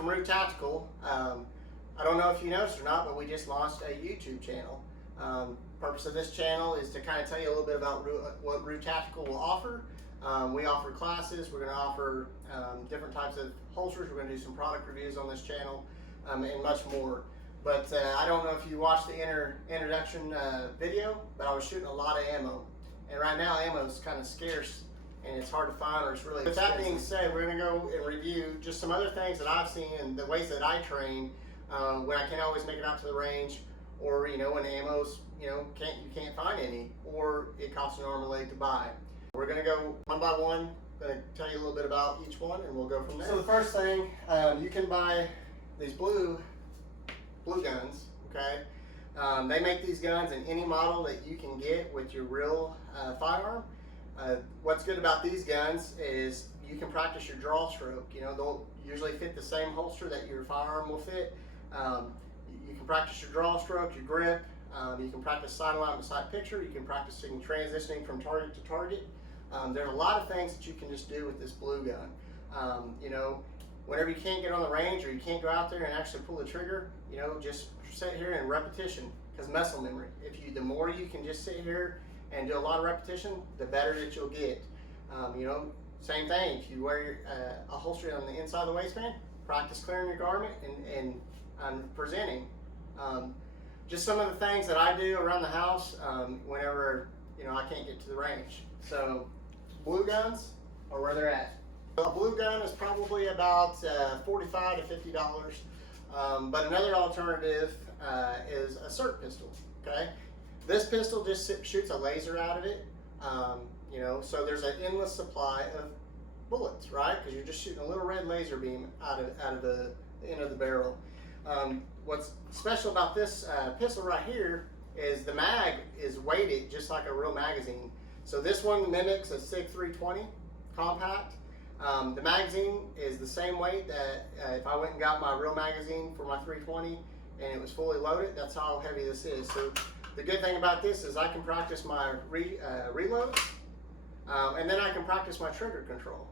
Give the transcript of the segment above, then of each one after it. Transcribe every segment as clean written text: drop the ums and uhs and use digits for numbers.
from Root Tactical. I don't know if you noticed or not, but we just launched a YouTube channel. Purpose of this channel is to kind of tell you a little bit about what Root Tactical will offer. We offer classes. We're going to offer different types of holsters. We're going to do some product reviews on this channel and much more. But I don't know if you watched the introduction video, but I was shooting a lot of ammo. And right now ammo is kind of scarce and it's hard to find, or it's really expensive. With that being said, we're going to go and review just some other things that I've seen and the ways that I train when I can't always make it out to the range, or when ammo's you can't find any, or it costs an arm and leg to buy. We're going to go one by one. I'm going to tell you a little bit about each one and we'll go from there. So the first thing, you can buy these blue guns, okay? They make these guns in any model that you can get with your real firearm. What's good about these guns is you can practice your draw stroke. They'll usually fit the same holster that your firearm will fit. You can practice your draw stroke, your grip. You can practice sideline to side picture. You can practice transitioning from target to target. There's a lot of things that you can just do with this blue gun. Whenever you can't get on the range or you can't go out there and actually pull the trigger, just sit here and repetition, because muscle memory. The more you can just sit here and do a lot of repetition, the better that you'll get. Same thing, if you wear a holster on the inside of the waistband, practice clearing your garment and presenting. Just some of the things that I do around the house whenever I can't get to the range. So blue guns are where they're at. A blue gun is probably about $45 to $50. But another alternative is a Cert Pistol. Okay, this pistol just shoots a laser out of it. So there's an endless supply of bullets, right? Because you're just shooting a little red laser beam out of the end of the barrel. What's special about this pistol right here is the mag is weighted just like a real magazine. So this one mimics a SIG 320 compact. The magazine is the same weight that if I went and got my real magazine for my 320 and it was fully loaded, that's how heavy this is. So the good thing about this is I can practice my reloads and then I can practice my trigger control.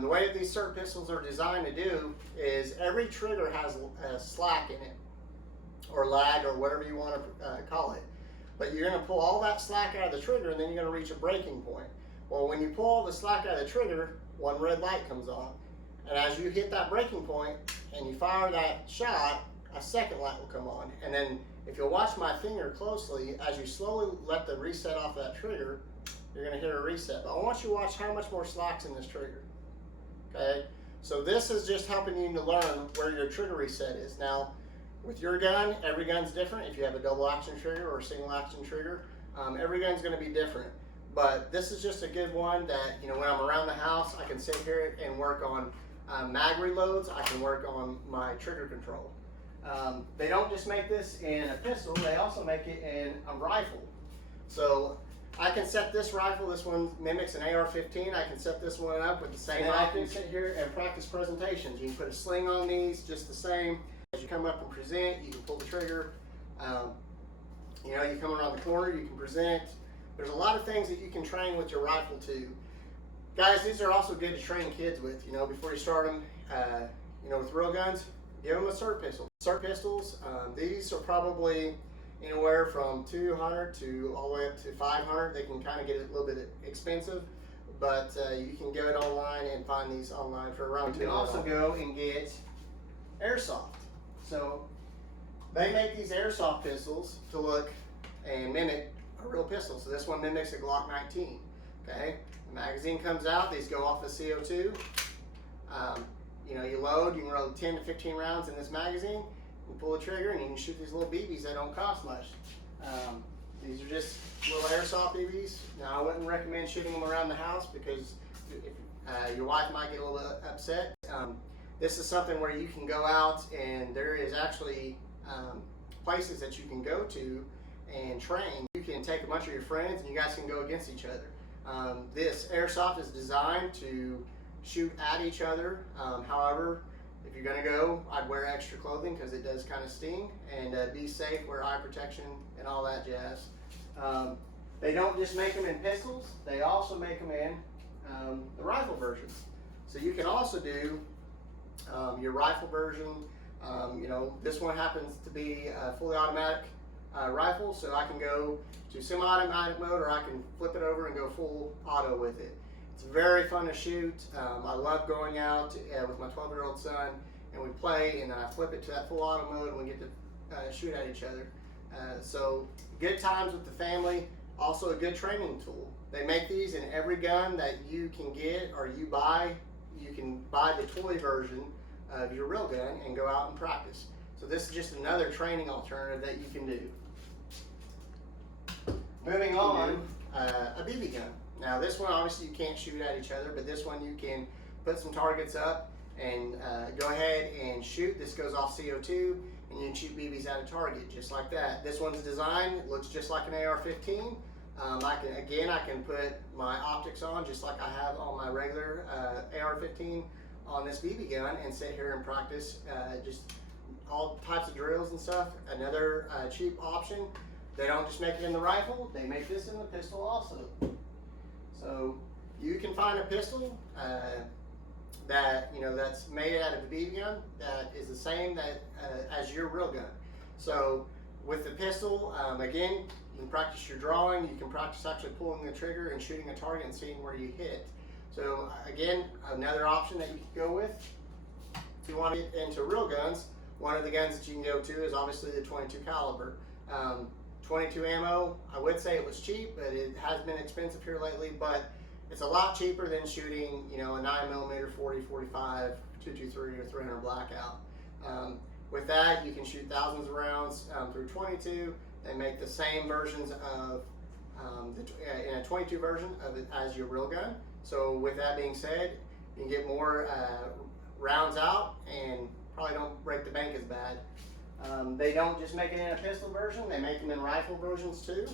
The way that these Cert pistols are designed to do is every trigger has a slack in it, or lag, or whatever you want to call it. But you're going to pull all that slack out of the trigger and then you're going to reach a breaking point. Well, when you pull all the slack out of the trigger, one red light comes on. And as you hit that breaking point and you fire that shot, a second light will come on. And then if you'll watch my finger closely, as you slowly let the reset off that trigger, you're going to hear a reset. But I want you to watch how much more slack's in this trigger. Okay? So this is just helping you to learn where your trigger reset is. Now, with your gun, every gun's different. If you have a double action trigger or a single action trigger, every gun's going to be different. But this is just a good one that, when I'm around the house, I can sit here and work on mag reloads. I can work on my trigger control. They don't just make this in a pistol, they also make it in a rifle. So I can set this rifle, this one mimics an AR-15, I can set this one up with the same rifle. I can sit here and practice presentations. You can put a sling on these, just the same. As you come up and present, you can pull the trigger. You come around the corner, you can present. There's a lot of things that you can train with your rifle too. Guys, these are also good to train kids with, before you start them, with real guns, give them a Cert Pistol. Cert Pistols, these are probably anywhere from $200 to all the way up to $500. They can kind of get a little bit expensive, but you can go it online and find these online for around $200. You can also go and get Airsoft. So they make these Airsoft pistols to look and mimic a real pistol. So this one mimics a Glock 19. Okay, the magazine comes out, these go off the CO2. You load, you can load 10 to 15 rounds in this magazine, you pull the trigger and you can shoot these little BBs that don't cost much. These are just little Airsoft BBs. Now I wouldn't recommend shooting them around the house because your wife might get a little bit upset. This is something where you can go out and there is actually places that you can go to and train. You can take a bunch of your friends and you guys can go against each other. This Airsoft is designed to shoot at each other. However, if you're going to go, I'd wear extra clothing because it does kind of sting, and be safe, wear eye protection and all that jazz. They don't just make them in pistols, they also make them in the rifle versions. So you can also do your rifle version. You know, this one happens to be a fully automatic rifle, so I can go to semi-automatic mode, or I can flip it over and go full auto with it. It's very fun to shoot. I love going out with my 12-year-old son, and we play, and then I flip it to that full auto mode, and we get to shoot at each other. So good times with the family. Also a good training tool. They make these in every gun that you can get or you buy. You can buy the toy version of your real gun and go out and practice. So this is just another training alternative that you can do. Moving on, a BB gun. Now this one obviously you can't shoot at each other, but this one you can put some targets up and go ahead and shoot. This goes off CO2 and you can shoot BBs at a target just like that. This one's designed, it looks just like an AR-15. I can put my optics on just like I have on my regular AR-15 on this BB gun and sit here and practice just all types of drills and stuff. Another cheap option. They don't just make it in the rifle, they make this in the pistol also. So you can find a pistol that's made out of a BB gun that is the same as your real gun. So with the pistol, again, you can practice your drawing, you can practice actually pulling the trigger and shooting a target and seeing where you hit. So again, another option that you can go with. If you want to get into real guns, one of the guns that you can go to is obviously the 22 caliber. 22 ammo, I would say it was cheap, but it has been expensive here lately, but it's a lot cheaper than shooting, you know, a 9mm 40, 45, 223 or 300 blackout. With that, you can shoot thousands of rounds through 22. They make the same versions of, in a 22 version of it as your real gun. So with that being said, you can get more rounds out and probably don't break the bank as bad. They don't just make it in a pistol version, they make them in rifle versions too.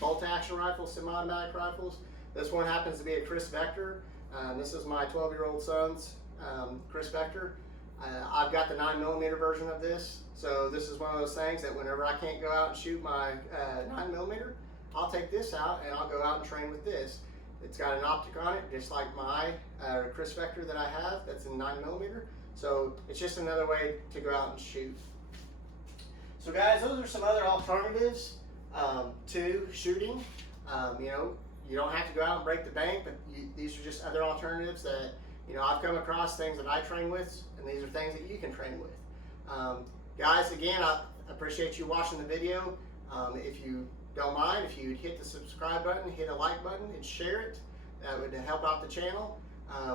Bolt action rifles, semi-automatic rifles. This one happens to be a Chris Vector. This is my 12-year-old son's Chris Vector. I've got the 9mm version of this. So this is one of those things that whenever I can't go out and shoot my 9mm, I'll take this out and I'll go out and train with this. It's got an optic on it, just like my Chris Vector that I have, that's in 9mm. So it's just another way to go out and shoot. So guys, those are some other alternatives to shooting. You know, you don't have to go out and break the bank, but these are just other alternatives that, you know, I've come across things that I train with, and these are things that you can train with. Guys, again, I appreciate you watching the video. If you don't mind, if you'd hit the subscribe button, hit a like button, and share it, that would help out the channel.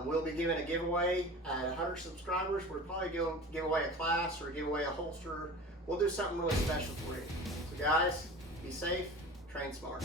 We'll be giving a giveaway at 100 subscribers. We'll probably give away a class or give away a holster. We'll do something really special for you. So guys, be safe, train smart.